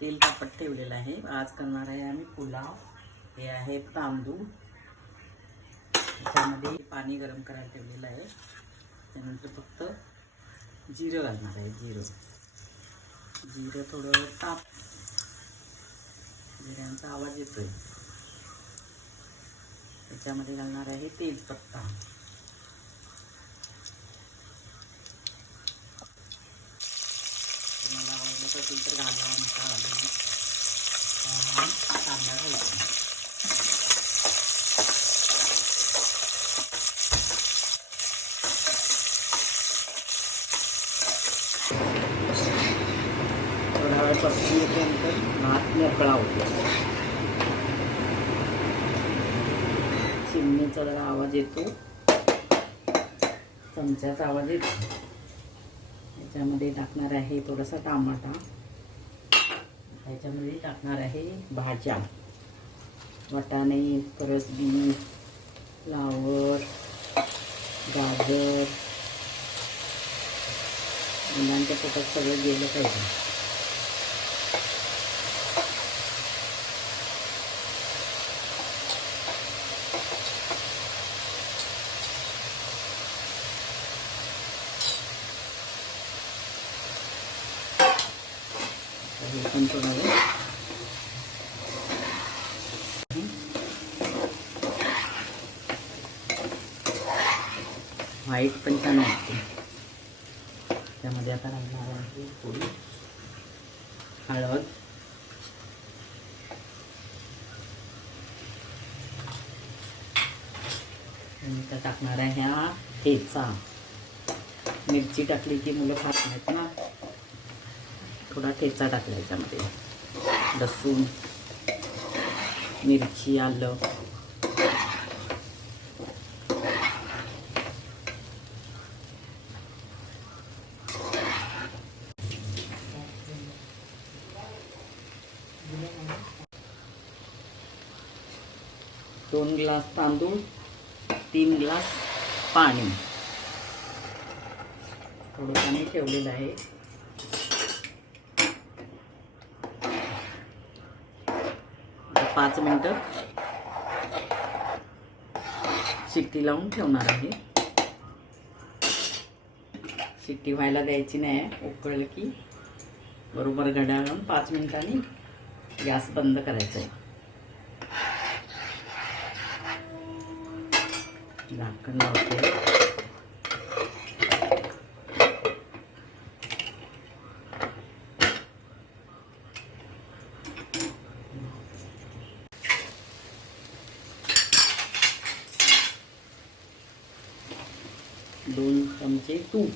तेल तापत ठेवलेलं आहे। आज करणार आहे आम्ही पुलाव। हे आहे तांदूळ, त्यामध्ये पाणी गरम करायला ठेवलेलं आहे। त्यानंतर फक्त जिरं घालणार आहे। जिरं थोडं जिऱ्यांचा आवाज येतोय। त्याच्यामध्ये घालणार आहे तेजपत्ता। तुम्हाला आवडत असेल तर घाला, नका घालू। कांदा घालायचा। थोडा वेळ परतून घेतल्यानंतर भात मोकळा होतो। चिमणीचा जरा आवाज येतो, चमच्याचा आवाज येतो। याच्यामध्ये टाकणार आहे थोडासा टमाटा। याच्यामध्ये टाकणार आहे भाज्या, वाटाणे, फरसबी, फ्लावर, गाजर। मुलांच्या पोटात सगळं गेलं पाहिजे। हे पण थोडं व्हाईट पण छान वाटते। त्यामध्ये आता घालणार आहे थोडी हळद, नंतर टाकणार आहे ह्या ठेचा। मिरची टाकली की मुलं खात नाहीत ना, थोडा ठेचा टाकला याच्यामध्ये। लसूण, मिरची, आलं, दोन ग्लास तांदूळ, 3 ग्लास पाणी। थोडं पाणी ठेवलेलं आहे। 5 मिनिटं शिट्टी लावून ठेवणार आहे। शिट्टी व्हायला द्यायची नाही, उकळलं की बरोबर घड्याळानं 5 मिनिटांनी गॅस बंद करायचा आहे। झाकण लावते। दोन चमचे तूप,